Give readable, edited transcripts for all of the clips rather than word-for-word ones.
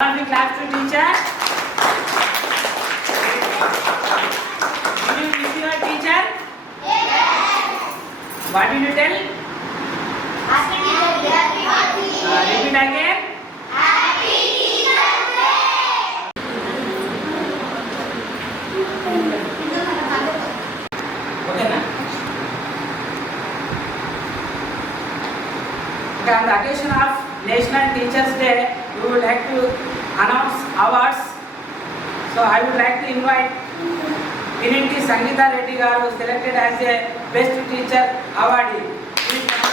Claps to teacher. Did you miss your teacher? Yes. What did you tell? Happy Teacher's Day. Repeat again. Happy Teacher's Day. Okay, na? Okay, on the occasion of National Teachers Day, we would like to announce awards. So I would like to invite Pininti Sangeeta Reddy garu selected as a Best Teacher Awardee. Please come on.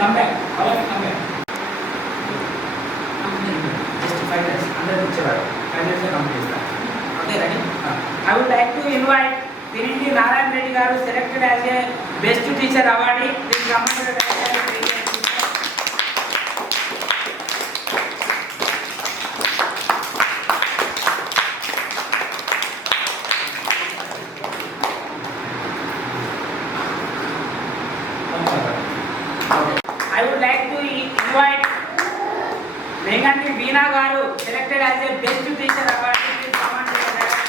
Come back. All of you come back. Just 5 minutes. Under the chair. 5 minutes to complete. Okay, ready? I would like to invite Pininti Narayan Reddy garu selected as a Best Teacher Awardee. Please come on to the dialogue. I would like to invite Venganti Veena garu selected as a Best Teacher Awardee. Please come on to the dialogue.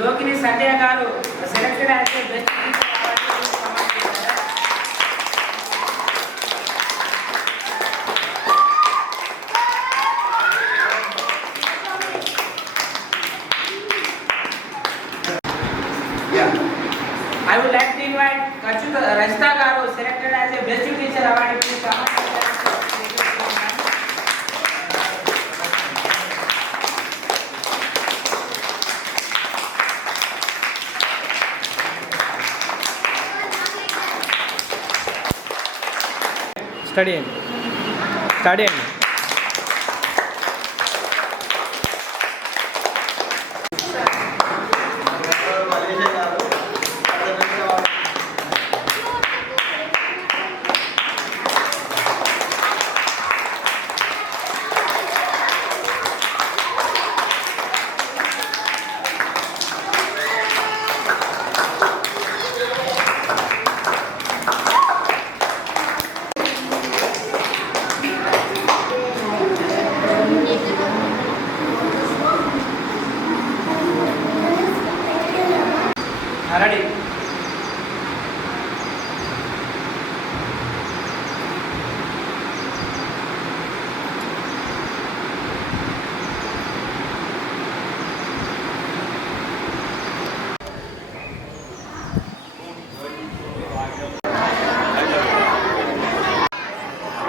Lokini Satya garu selected as a Best Teacher Awardee. I would like to invite Kachuta Rashta garu selected as a Best Teacher Awardee. Please come on. Study. Ready?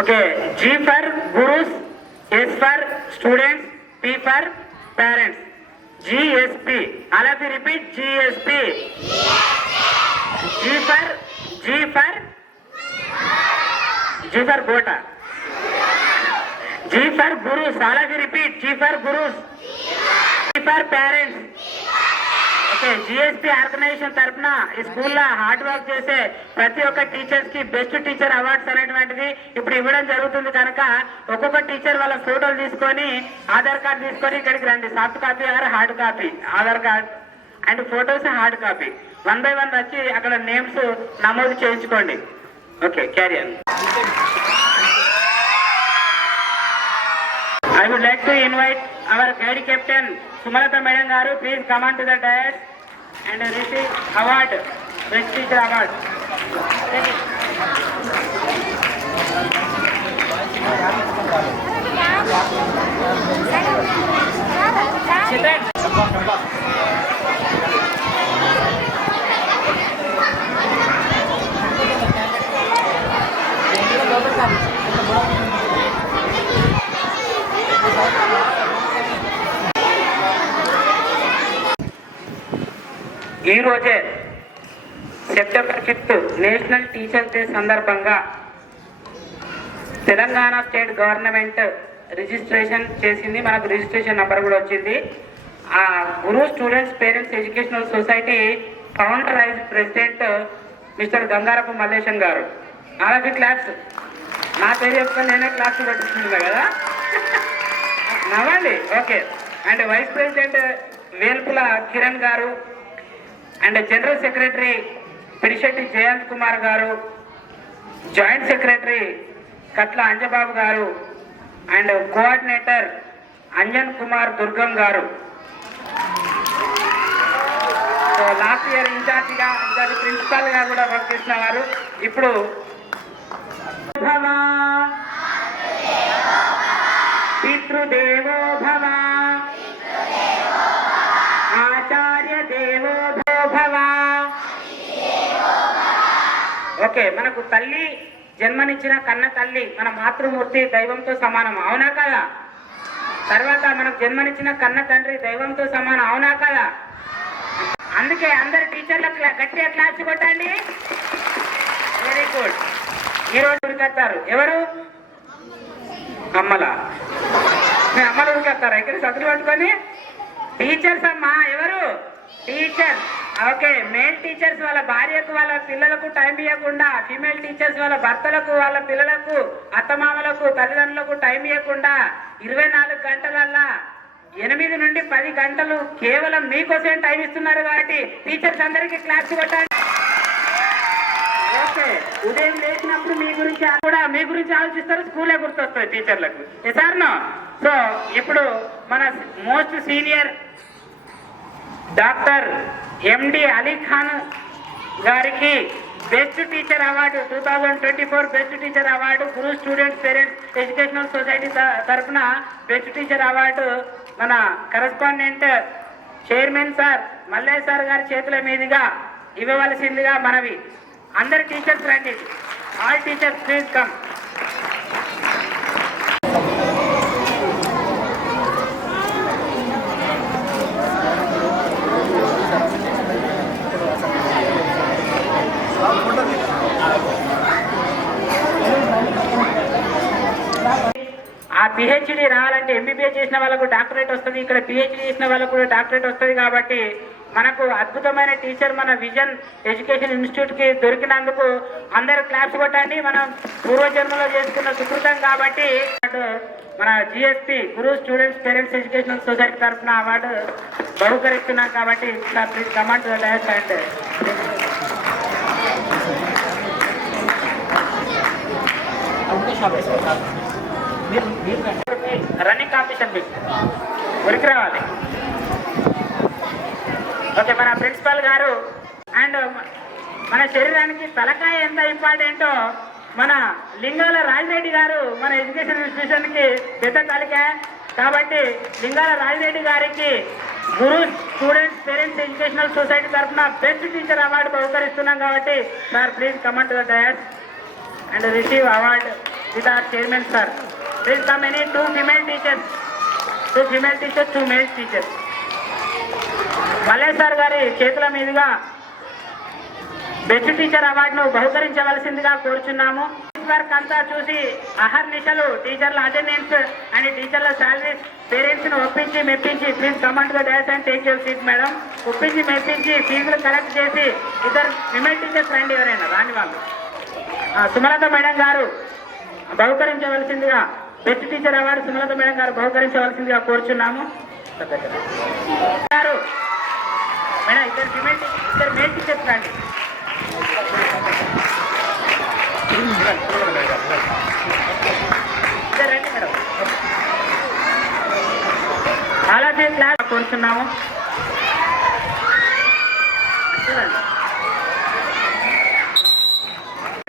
Okay, G for gurus, S for students, P for parents. GSP. All of you repeat GSP. G for Gota. G for gurus. All of you repeat G for gurus. P for parents. Okay, GSP organisation తరఫున ఈ స్కూల్లో hard work చేసే ప్రతి ఒక్క టీచర్స్ కి best teacher awards అనేటువంటిది ఇప్పుడు ఇవ్వడం జరుగుతుంది. కనుక ఒక్కొక్క టీచర్ వాళ్ళ ఫోటోలు తీసుకొని ఆధార్ కార్డు తీసుకొని ఇక్కడికి రండి. Soft copy or hard copy, Aadhaar card and photos hard copy 1 by 1 వచ్చి అక్కడ నేమ్స్ నమోదు చేయించుకోండి. Okay, carry on. I would like to invite our guide captain Sumalata Madam garu. Please come on to the dais and receive award, Best Teacher Award. ఈ రోజు ఈరోజే సెప్టెంబర్ 5 national teachers day సందర్భంగా Telangana state government registration చేసింది. మనకు registration number కూడా వచ్చింది. ఆ Guru students parents educational society founder vice president mister Gangarapu Mallesham గారు. అలాగే క్లాప్స్. నా పేరు చెప్పుకొని నేనే క్లాప్స్ పట్టిస్తున్నా కదా, నవ్వండి. Okay. And vice president Velpula Kiran గారు and general secretary Pidishetti Jayant Kumar గారు, జాయింట్ సెక్రటరీ కట్ల అంజబాబు గారు అండ్ కోఆర్డినేటర్ అంజన్ కుమార్ దుర్గం గారు. So last year in-charge principal గా కూడా వర్క్ చేసిన వారు. ఇప్పుడు పితృదేవో భవ, ఆచార్య దేవో భవ. ఓకే, మనకు తల్లి జన్మనిచ్చిన కన్న తల్లి మన మాతృమూర్తి దైవంతో సమానం, అవునా కదా? తర్వాత మనకు జన్మనిచ్చిన కన్న తండ్రి దైవంతో సమానం, అవునా కదా? అందుకే అందరు టీచర్లకు గట్టిగా క్లాస్ కొట్టండి. Very good. ఈరోజు ఉరికెత్తారు ఎవరు? అమ్మలా. మీరు అమ్మలు ఉరికెత్తారా ఇక్కడ చదువు పట్టుకొని? టీచర్స్ అమ్మా. ఎవరు? టీచర్. ఓకే, మేల్ టీచర్స్ వాళ్ళ భార్యకు వాళ్ళ పిల్లలకు టైం ఇవ్వకుండా, ఫీమేల్ టీచర్స్ వాళ్ళ భర్తలకు వాళ్ళ పిల్లలకు అత్తమామలకు తల్లిదండ్రులకు టైం ఇవ్వకుండా 24 గంటలల్లా 8 నుండి 10 గంటలు కేవలం మీకోసం టైం ఇస్తున్నారు. కాబట్టి టీచర్స్ అందరికీ క్లాస్ కొట్టండి. ఓకే, ఉదయం లేచినప్పుడు మీ గురించి ఆలోచిస్తారు, స్కూలే గుర్తొస్తుంది టీచర్లకు. సార్నో. సో ఇప్పుడు మన most senior doctor MD Ali Khan గారికి best teacher award 2024 best teacher award Guru students parents educational society తరఫున బెస్ట్ టీచర్ అవార్డు మన correspondent chairman sir Mallesh sir గారి చేతుల మీదుగా ఇవ్వవలసిందిగా మనవి. అందరు టీచర్స్ రండి. All teachers please come. ఆ పిహెచ్డి రావాలంటే ఎంబీబీఎస్ చేసిన వాళ్ళకు డాక్టరేట్ వస్తుంది, ఇక్కడ పిహెచ్డి చేసిన వాళ్ళకు కూడా డాక్టరేట్ వస్తుంది. కాబట్టి మనకు అద్భుతమైన టీచర్ మన విజన్ ఎడ్యుకేషన్ ఇన్స్టిట్యూట్ కి దొరికినందుకు అందరూ క్లాప్స్ కొట్టండి. మనం పూర్వజన్మలో చేసుకున్న సుకృతం కాబట్టి మన జిఎస్పి గురు స్టూడెంట్స్ పేరెంట్స్ ఎడ్యుకేషనల్ సొసైటీ తరఫున అవార్డు బహుకరిస్తున్నాం. కాబట్టి please come on to the dais and running competition ఉరికి రావాలి. ఓకే, మన ప్రిన్సిపల్ గారు అండ్ మన శరీరానికి తలకాయ ఎంత ఇంపార్టెంటో మన లింగాల రాజిరెడ్డి గారు మన ఎడ్యుకేషన్ ఇన్స్టిట్యూషన్ కి పెద్ద తలకాయ. కాబట్టి లింగాల రాజిరెడ్డి గారికి గురు స్టూడెంట్స్ పేరెంట్స్ ఎడ్యుకేషనల్ సొసైటీ తరఫున బెస్ట్ టీచర్ అవార్డు బహుకరిస్తున్నాం. కాబట్టి sir please come to the dais and receive award with our chairman sir. Please come any 2 female teachers, 2 male teachers. Mallesh sir గారి చేతుల మీదుగా బెస్ట్ టీచర్ అవార్డును బహుకరించవలసిందిగా కోరుచున్నాము. వర్క్ అంతా చూసి అహర్నిశలు టీచర్ల అటెండెన్స్ అండ్ టీచర్ల శాలరీస్ పేరెంట్స్ ను ఒప్పించి మెప్పించి ప్లీజ్ కమాండ్ గా dash and take your seat madam. ఒప్పించి మెప్పించి ఫీజులు కలెక్ట్ చేసి ఇద్దరు ఫిమేల్ టీచర్స్ రండి, ఎవరైనా రాని వాళ్ళు. సుమలత మేడం గారు బహుకరించవలసిందిగా best teacher award Sumalatha madam గారు బహుకరించవలసిందిగా కోరుచున్నాము. మేడం ఇద్దరు మేల్ టీచర్స్ రండి. రండి మేడం. అలాగే క్లాస్ కోరుచున్నాము.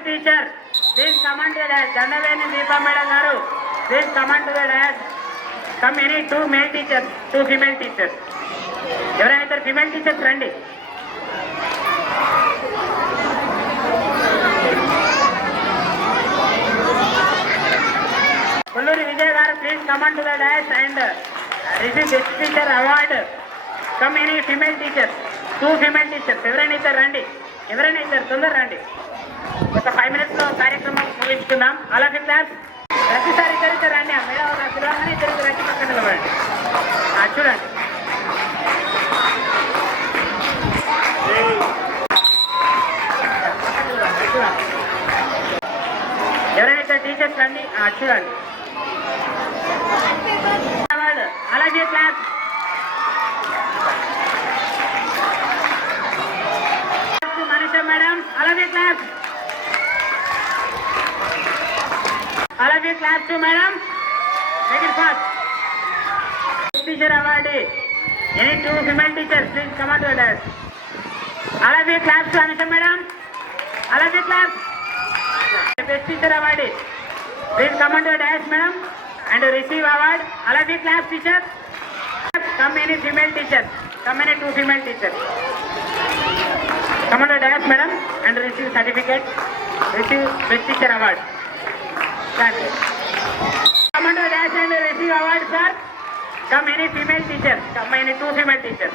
Teacher please come on to the dais. Dandaveni Deepa madam గారు please come on to the dais. Come any 2 male teachers, 2 female teachers. ఎవరైనా ఇద్దరు ఫీమేల్ టీచర్స్ రండి. కొల్లూరి విజయ్ గారు please come on to the dais and receive best teacher award. Come any female teachers. 2 female teachers ఎవరైనా ఇద్దరు రండి, ఎవరైనా ఇద్దరు తొందర రండి. ఒక 5 minutes లో కార్యక్రమం ముగించుకుందాం. అలాగే క్లాస్ ప్రతిసారి ఇద్దరు రండి. ఆ మేడం పిలవగానే ఇద్దరు రండి, పక్కన నిలబడండి. చూడండి ఎవరైనా ఇద్దరు టీచర్స్ రండి. చూడండి అలాగే క్లాస్ మనీషా మేడం. అలాగే క్లాస్ అలాగే క్లాస్ 2 madam. Make it fast. Teacher award any 2 female teachers please come on to the desk. అలాగే క్లాస్ 2 అనుష మేడం. అలాగే class best teacher award please come on to the desk madam and receive award. అలాగే class teacher come any female teachers, come any 2 female teachers, come on the dais madam and receive certificate, receive best teacher award. Thank you. Come on the dais and receive award sir. Come any female teachers, come any 2 female teachers.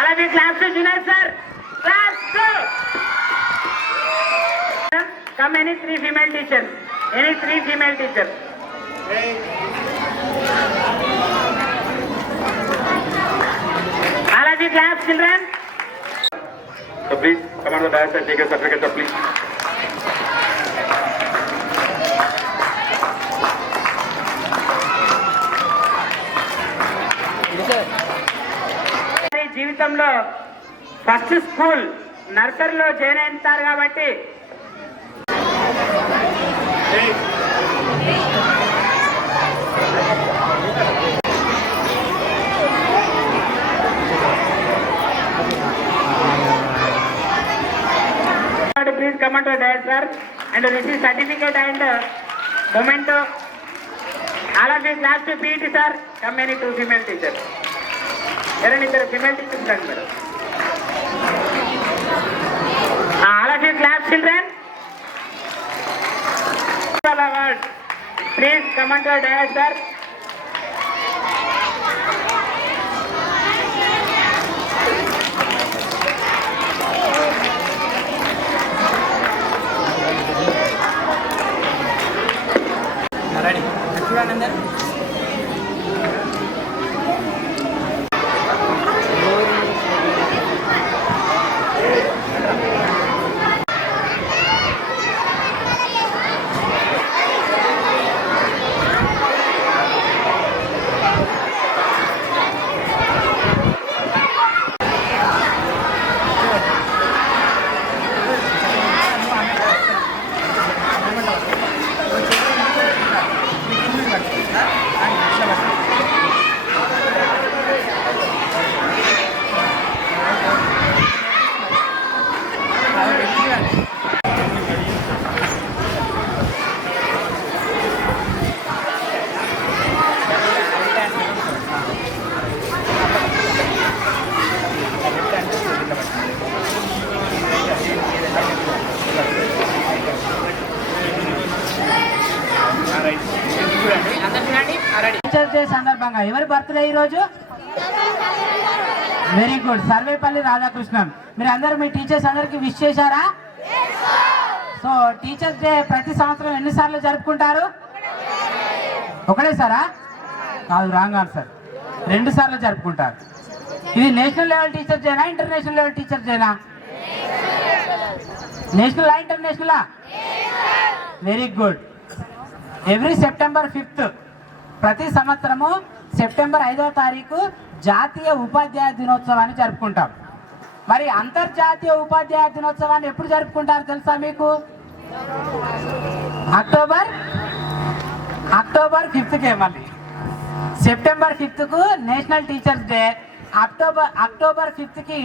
అలాగే క్లాస్ 2 junior sir, class 2. Come any 3 female teachers, any 3 female teachers. Alaji class children. So please come on the dais and take your certificate, sir, please. జీవితంలో first school నర్సరీలో జాయిన్ అవుతారు కాబట్టి please come on to the dais sir and receive certificate and memento. All of you class to PET sir, come any 2 female teachers. There are female teachers రండి madam. All of you class children. Award. Please come on to the dais sir. Teachers day సందర్భంగా ఎవరి birthday ఈరోజు? Very good. Sarvepalli Radhakrishnan. మీరు అందరూ మీ teachers అందరికి wish చేశారా? So teachers day ప్రతి సంవత్సరం ఎన్నిసార్లు జరుపుకుంటారు? ఒకటేసారా? కాదు, రాంగ్ ఆన్సర్. 2 సార్లు జరుపుకుంటారు. ఇది నేషనల్ లెవెల్ టీచర్స్ డేనా, ఇంటర్నేషనల్ లెవెల్ టీచర్స్ డేనా? నేషనలా ఇంటర్నేషనలా? Very good. Every September 5th ప్రతి సంవత్సరము సెప్టెంబర్ 5వ తారీఖు జాతీయ ఉపాధ్యాయ దినోత్సవాన్ని జరుపుకుంటాం. మరి అంతర్జాతీయ ఉపాధ్యాయ దినోత్సవాన్ని ఎప్పుడు జరుపుకుంటారు తెలుసా మీకు? అక్టోబర్ 5కే. మళ్ళీ సెప్టెంబర్ 5కు నేషనల్ టీచర్స్ డే, అక్టోబర్ 5కి